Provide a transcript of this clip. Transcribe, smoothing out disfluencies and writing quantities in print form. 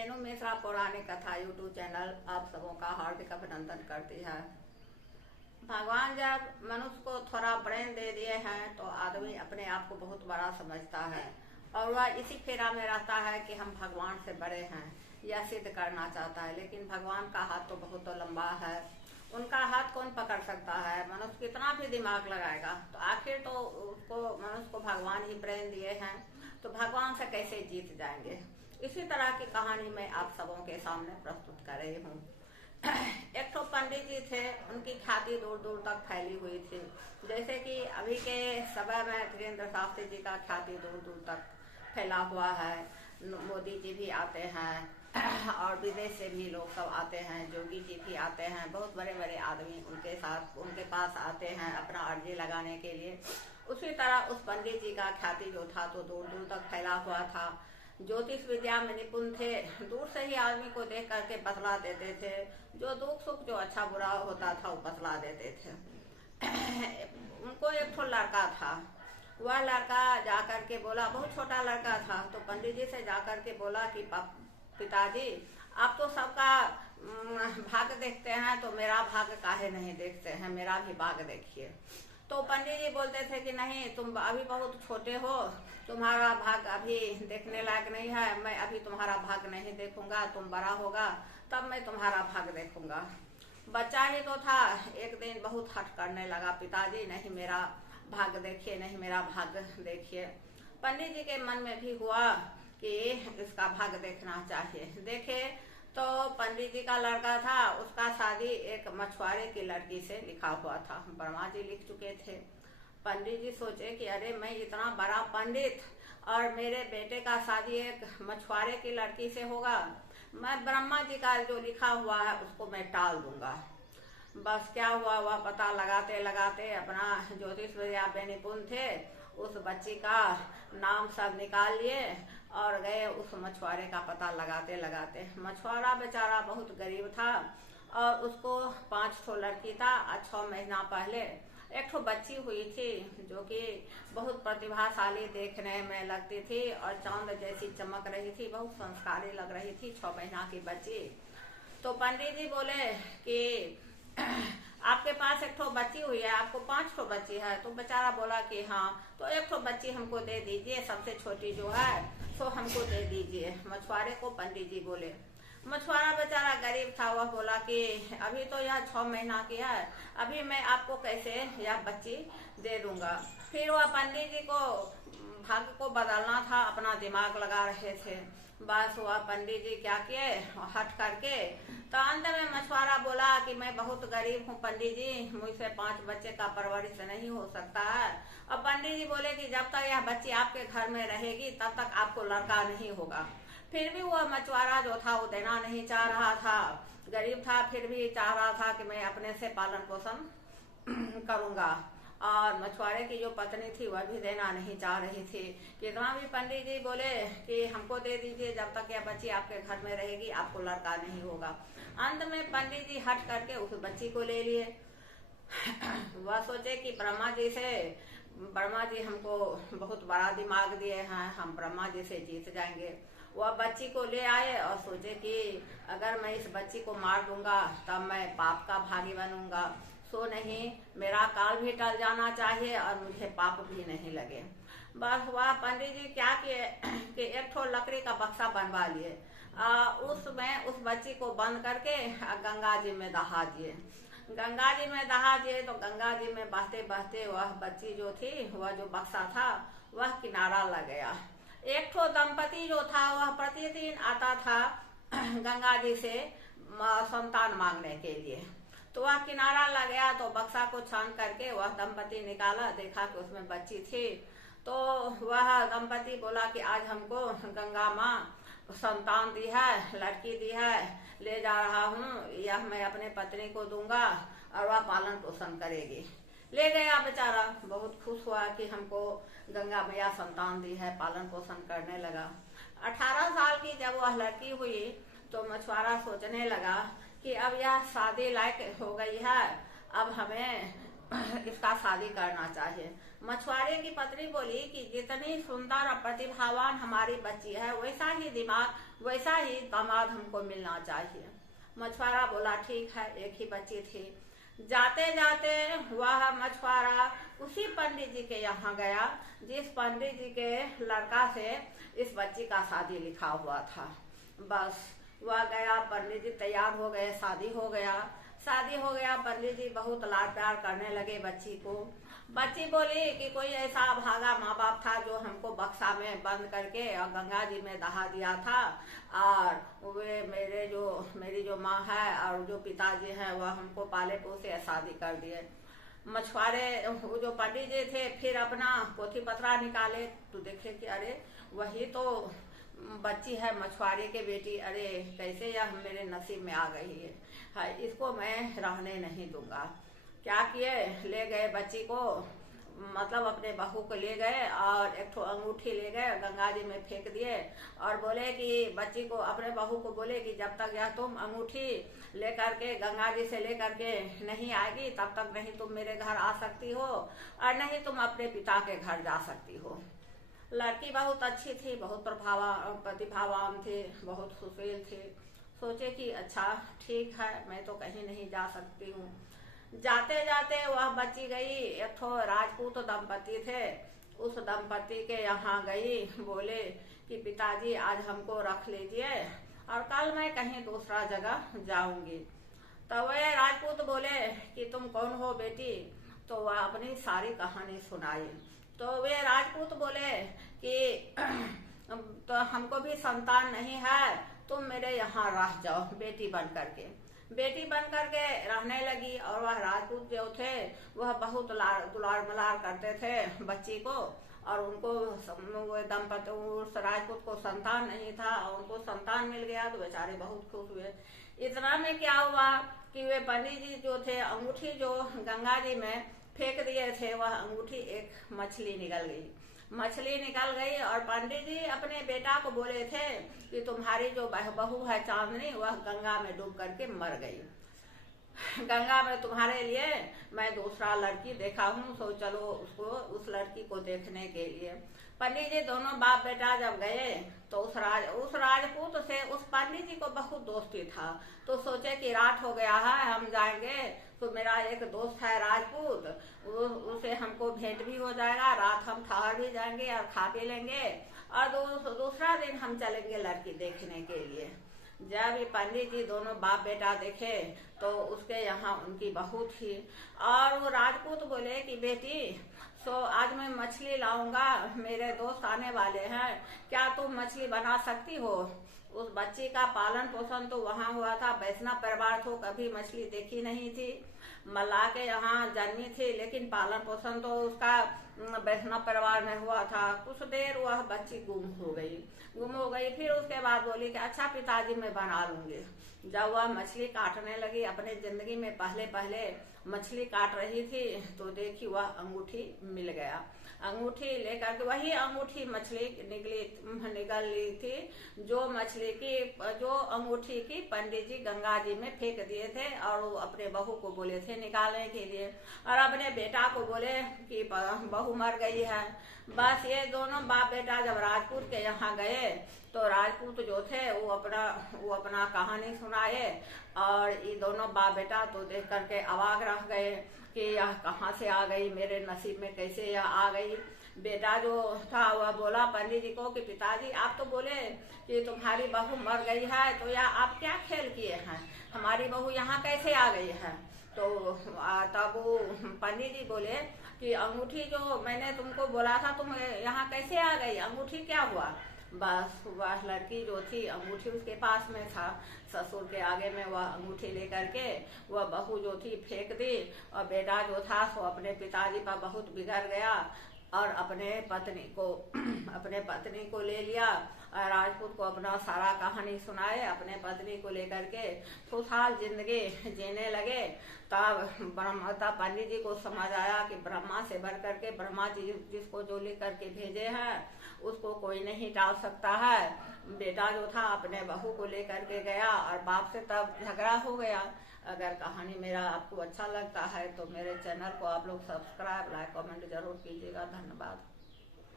रेणु मिश्रा पौराणिक कथा YouTube channel आप सबों का हार्दिक अभिनंदन करती है। भगवान जब मनुष्य को थोड़ा ब्रेन दे दिए हैं तो आदमी अपने आप को बहुत बड़ा समझता है और वह इसी फेरा में रहता है कि हम भगवान से बड़े हैं, यह सिद्ध करना चाहता है। लेकिन भगवान का हाथ तो बहुत लंबा है, उनका हाथ कौन पकड़ सकता है। मनुष्य कितना भी दिमाग लगाएगा तो आखिर तो उसको मनुष्य को भगवान ही ब्रेन दिए हैं, तो भगवान से कैसे जीत जाएंगे। इसी तरह की कहानी मैं आप सबों के सामने प्रस्तुत कर रही हूँ। एक तो पंडित जी थे, उनकी ख्याति दूर दूर तक फैली हुई थी। जैसे कि अभी के समय में धीरेन्द्र शास्त्री जी का ख्याति दूर दूर तक फैला हुआ है। मोदी जी भी आते हैं और विदेश से भी लोग सब आते हैं, जोगी जी भी आते हैं, बहुत बड़े बड़े आदमी उनके पास आते हैं अपना अर्जी लगाने के लिए। उसी तरह उस पंडित जी का ख्याति जो था तो दूर दूर तक फैला हुआ था। ज्योतिष विद्या में निपुण थे, दूर से ही आदमी को देख करके बतला देते थे, जो दुख सुख जो अच्छा बुरा होता था वो बतला देते थे। उनको एक ठो लड़का था, वह लड़का जाकर के बोला, बहुत छोटा लड़का था, तो पंडित जी से जाकर के बोला कि पिताजी आप तो सबका भाग्य देखते हैं तो मेरा भाग्य काहे नहीं देखते हैं, मेरा भी भाग्य देखिए। तो पंडित जी बोलते थे कि नहीं, तुम अभी बहुत छोटे हो, तुम्हारा भाग्य अभी देखने लायक नहीं है, मैं अभी तुम्हारा भाग्य नहीं देखूंगा, तुम बड़ा होगा तब मैं तुम्हारा भाग्य देखूंगा। बच्चा ही तो था, एक दिन बहुत हट करने लगा, पिताजी नहीं मेरा भाग्य देखिए, नहीं मेरा भाग्य देखिए। पंडित जी के मन में भी हुआ कि इसका भाग्य देखना चाहिए। देखे तो पंडित जी का लड़का था, उसका शादी एक मछुआरे की लड़की से लिखा हुआ था, ब्रह्मा जी लिख चुके थे। पंडित जी सोचे कि अरे मैं इतना बड़ा पंडित और मेरे बेटे का शादी एक मछुआरे की लड़की से होगा, मैं ब्रह्मा जी का जो लिखा हुआ है उसको मैं टाल दूंगा। बस क्या हुआ, वह पता लगाते लगाते अपना ज्योतिष विद्या में निपुण थे, उस बच्ची का नाम सब निकाल लिए और गए उस मछुआरे का पता लगाते लगाते। मछुआरा बेचारा बहुत गरीब था और उसको 5 ठो लड़की था। 6 महीना पहले एक ठो बच्ची हुई थी जो कि बहुत प्रतिभाशाली देखने में लगती थी और चांद जैसी चमक रही थी, बहुत संस्कारी लग रही थी 6 महीना की बच्ची। तो पंडित जी बोले कि आपके पास एक ठो बच्ची हुई है, आपको 5 ठो बच्ची है। तो बेचारा बोला कि हाँ, तो एक ठो बच्ची हमको दे दीजिए, सबसे छोटी जो है तो हमको दे दीजिए। मछुआरे को पंडित जी बोले। मछुआरा बेचारा गरीब था, वह बोला कि अभी तो यह 6 महीना की है, अभी मैं आपको कैसे यह बच्ची दे दूंगा। फिर वह पंडित जी को भाग्य को बदलना था, अपना दिमाग लगा रहे थे। बस हुआ पंडित जी क्या किए, हट करके तो अंत में मछुआरा बोला कि मैं बहुत गरीब हूँ पंडित जी, मुझसे 5 बच्चे का परवरिश नहीं हो सकता है। और पंडित जी बोले कि जब तक यह बच्ची आपके घर में रहेगी तब तक आपको लड़का नहीं होगा। फिर भी वह मछुआरा जो था वो देना नहीं चाह रहा था, गरीब था, फिर भी चाह रहा था कि मैं अपने से पालन पोषण करूंगा। और मछुआरे की जो पत्नी थी वह भी देना नहीं चाह रही थी। कितना भी पंडित जी बोले कि हमको दे दीजिए, जब तक यह बच्ची आपके घर में रहेगी आपको लड़का नहीं होगा। अंत में पंडित जी हट करके उस बच्ची को ले लिए। वह सोचे कि ब्रह्मा जी हमको बहुत बड़ा दिमाग दिए हैं, हम ब्रह्मा जी से जीत जाएंगे। वह बच्ची को ले आए और सोचे कि अगर मैं इस बच्ची को मार दूंगा तब मैं पाप का भागी बनूंगा, सो नहीं मेरा काल भी टल जाना चाहिए और मुझे पाप भी नहीं लगे। बस वह पंडित जी क्या किए कि एक ठो लकड़ी का बक्सा बनवा लिए, उसमें उस बच्ची को बंद करके गंगा जी में दहा दिए। गंगा जी में दहा दिए तो गंगा जी में बहते बहते वह बच्ची जो थी, वह जो बक्सा था वह किनारा लग गया। एक ठो दंपति जो था वह प्रतिदिन आता था गंगा जी से संतान मांगने के लिए, तो वह किनारा लग गया। तो बक्सा को छान करके वह दंपति निकाला, देखा कि उसमें बच्ची थी। तो वह दंपति बोला कि आज हमको गंगा माँ संतान दी है, लड़की दी है, ले जा रहा हूँ, यह मैं अपने पत्नी को दूंगा और वह पालन पोषण करेगी। ले गया बेचारा, बहुत खुश हुआ कि हमको गंगा मैया संतान दी है, पालन पोषण करने लगा। 18 साल की जब वह लड़की हुई तो मछुआरा सोचने लगा कि अब यह शादी लायक हो गई है, अब हमें इसका शादी करना चाहिए। मछुआरे की पत्नी बोली कि जितनी सुंदर और प्रतिभावान हमारी बच्ची है, वैसा ही दिमाग, वैसा ही दामाद हमको मिलना चाहिए। मछुआरा बोला ठीक है, एक ही बच्ची थी। जाते जाते वह मछुआरा उसी पंडित जी के यहाँ गया जिस पंडित जी के लड़का से इस बच्ची का शादी लिखा हुआ था। बस वह गया, पंडित जी तैयार हो गए, शादी हो गया। पंडित जी बहुत लाड प्यार करने लगे बच्ची को। बच्ची बोली कि कोई ऐसा भागा माँ बाप था जो हमको बक्सा में बंद करके और गंगा जी में दहा दिया था, और वे मेरी जो माँ है और जो पिताजी है वह हमको पाले पोसे शादी कर दिए। मछुआरे वो जो पंडित जी थे फिर अपना पोथी पत्रा निकाले तो देखे कि अरे वही तो बच्ची है मछुआरे के बेटी, अरे कैसे यह मेरे नसीब में आ गई है, इसको मैं रहने नहीं दूंगा। क्या किए, ले गए बच्ची को, मतलब अपने बहू को ले गए और एक ठो अंगूठी ले गए, गंगा जी में फेंक दिए और बोले कि बच्ची को, अपने बहू को बोले कि जब तक यह तुम अंगूठी लेकर के गंगा जी से लेकर के नहीं आएगी तब तक नहीं तुम मेरे घर आ सकती हो और नहीं तुम अपने पिता के घर जा सकती हो। लड़की बहुत अच्छी थी, बहुत प्रतिभावान थी, बहुत सुशील थी। सोचे कि अच्छा ठीक है, मैं तो कहीं नहीं जा सकती हूँ। जाते जाते वह बच्ची गई, एक ठो राजपूत दंपति थे, उस दंपति के यहाँ गई। बोले कि पिताजी आज हमको रख लीजिए और कल मैं कहीं दूसरा जगह जाऊंगी। तो वह राजपूत बोले कि तुम कौन हो बेटी, तो वह अपनी सारी कहानी सुनाई। तो वे राजपूत बोले कि तो हमको भी संतान नहीं है, तुम मेरे यहाँ रह जाओ बेटी बन करके। बेटी बन करके रहने लगी और वह राजपूत जो थे वह बहुत दुलार मलार करते थे बच्ची को, और उनको वो दंपति उस राजपूत को संतान नहीं था और उनको संतान मिल गया तो बेचारे बहुत खुश हुए। इतना में क्या हुआ कि वे पंडित जी जो थे अंगूठी जो गंगा जी में फेंक दिए थे, वह अंगूठी एक मछली निकल गई और पंडित जी अपने बेटा को बोले थे कि तुम्हारी जो बहू है चांदनी वह गंगा में डूब करके मर गई। गंगा में तुम्हारे लिए मैं दूसरा लड़की देखा हूँ, सो चलो उस लड़की को देखने के लिए। पंडित जी दोनों बाप बेटा जब गए तो उस राजपूत से उस पंडित जी को बहुत दोस्ती था, तो सोचे कि रात हो गया है, हम जाएंगे तो मेरा एक दोस्त है राजपूत, उसे हमको भेंट भी हो जाएगा, रात हम ठहर भी जाएंगे और खा भी लेंगे और दूसरा दिन हम चलेंगे लड़की देखने के लिए। जब ये पंडित जी दोनों बाप बेटा देखे तो उसके यहाँ उनकी बहू थी और वो राजपूत बोले कि बेटी सो आज मैं मछली लाऊंगा, मेरे दोस्त आने वाले हैं, क्या तुम मछली बना सकती हो। उस बच्ची का पालन पोषण तो वहाँ हुआ था, वैष्णव परिवार तो कभी मछली देखी नहीं थी, मल्लाह के यहाँ जन्मी थी, लेकिन पालन पोषण तो उसका वैष्णव परिवार में हुआ था। कुछ देर वह बच्ची गुम हो गई। फिर उसके बाद बोली कि अच्छा पिताजी मैं बना लूंगी। जब वह मछली काटने लगी, अपने जिंदगी में पहले मछली काट रही थी तो देखी वह अंगूठी मिल गया। अंगूठी लेकर के वही अंगूठी मछली निकल ली थी जो अंगूठी की पंडित जी गंगा जी में फेंक दिए थे और वो अपने बहू को बोले थे निकालने के लिए और अपने बेटा को बोले कि बहू मर गई है। बस ये दोनों बाप बेटा जब राजपूत के यहाँ गए तो राजपूत जो थे वो अपना कहानी सुनाए और ये दोनों बाप बेटा तो देख करके अवाक रह गए कि यह कहाँ से आ गई, मेरे नसीब में कैसे यह आ गई। बेटा जो था वह बोला पंडित जी को कि पिताजी आप तो बोले कि तुम्हारी बहू मर गई है, तो यह आप क्या खेल किए हैं, हमारी बहू यहाँ कैसे आ गई है। तो तब वो पंडित जी बोले कि अंगूठी जो मैंने तुमको बोला था तुम यहाँ कैसे आ गई, अंगूठी क्या हुआ। बस वह लड़की जो थी अंगूठी उसके पास में था, ससुर के आगे में वह अंगूठी लेकर के वह बहू जो थी फेंक दी और बेटा जो था सो अपने पिताजी पर बहुत बिगड़ गया और अपने पत्नी को ले लिया और राजपूत को अपना सारा कहानी सुनाए, अपने पत्नी को लेकर के खुशहाल जिंदगी जीने लगे। तब पंडित जी को समझ आया कि ब्रह्मा से बढ़ करके ब्रह्मा जी जिसको जो लिख करके भेजे हैं उसको कोई नहीं टाल सकता है। बेटा जो था अपने बहू को लेकर के गया और बाप से तब झगड़ा हो गया। अगर कहानी मेरा आपको अच्छा लगता है तो मेरे चैनल को आप लोग सब्सक्राइब, लाइक, कमेंट जरूर कीजिएगा। धन्यवाद।